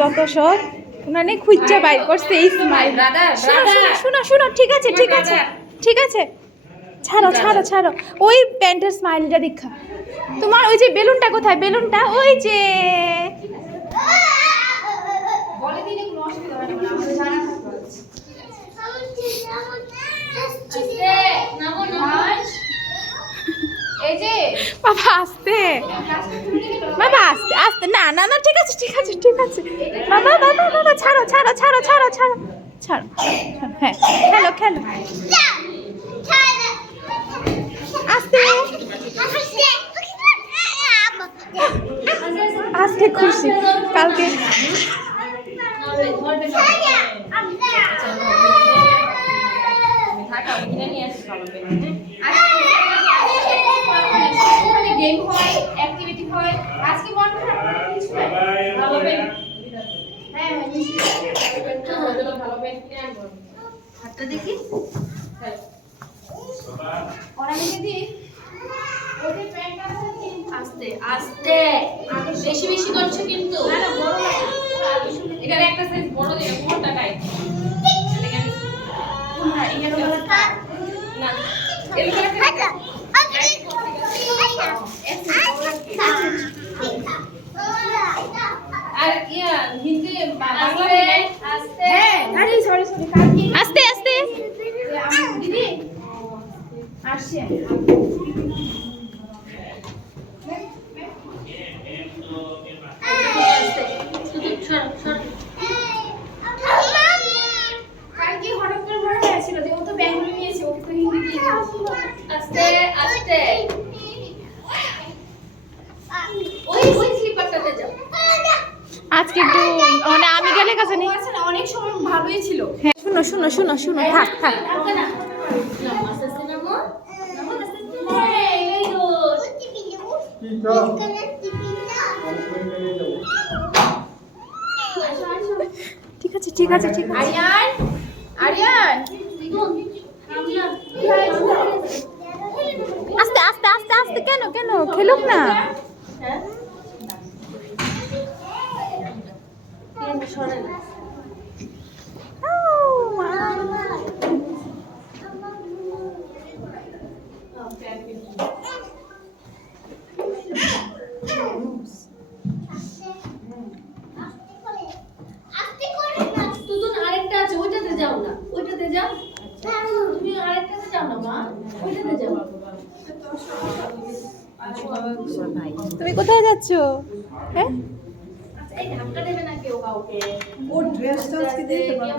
যত সব উনানে খুঁজা বাইর করছে এই স্মাইল। শোনো শোনো, ঠিক আছে ঠিক আছে ঠিক আছে, ছাড়ো ছাড়ো ছাড়ো। ওই প্যান্টের স্মাইলটা দেখা। তোমার ওই যে বেলুনটা কোথায়? বেলুনটা ওই যে। বাবা আস্তে, বাবা আস্তে আস্তে। না না না, ঠিক আছে ঠিক আছে ঠিক আছে। বাবা বাবা বাবা, ছাড়ো ছাড়ো ছাড়ো ছাড়ো ছাড়ো ছাড়ো। হ্যাঁ খেলো খেলো, আস্তে আজকে খুশি, কালকে গেম হয়, অ্যাক্টিভিটি হয়। আজকে মন খারাপ কিছু না, ভালো হবে। হ্যাঁ ভালো হবে। হাতটা দেখি, ওরা দিদি ওদের প্যান্টটা আস্তে আস্তে, বেশি বেশি করছো কিন্তু। না না, বড় লাগে এটার একটা সাইজ বড় দিলে কোনটা টাইট না, এখানে না এরকম একটা আর ইয়া হিন্দি বাংলা আস্তে। হ্যাঁ আরে সরি সরি, আস্তে আস্তে দিদি আসছে। কালকে হঠাৎ করে মনে হয়েছিল যে ও তো বেঙ্গলি নিয়েছে, ওকে তো হিন্দি দিয়ে আস্তে আস্তে। ওই ওই স্লিপারটাতে যাও আজকে একটু, মানে আমি গেলে কাছে নেই আছে না, অনেক সময় ভালোই ছিল। হ্যাঁ শুনো শুনো শুনো শুনো, থাক থাক। ঠিক আছে ঠিক আছে ঠিক আছে। আরিয়ান আরিয়ান, আস্তে আস্তে আস্তে আস্তে। কেন কেন খেলুক না। আরেকটা আছে, ওইটাতে যাও না, ওইটাতে যাও। তুমি আরেকটাতে যাও না মা, ওইটাতে যাও। তুমি কোথায় যাচ্ছো? হ্যাঁ, এই ধাক্কা দেবে না কেউ কাউকে। ওর ড্রেসটা আজকে দেখতে পারো।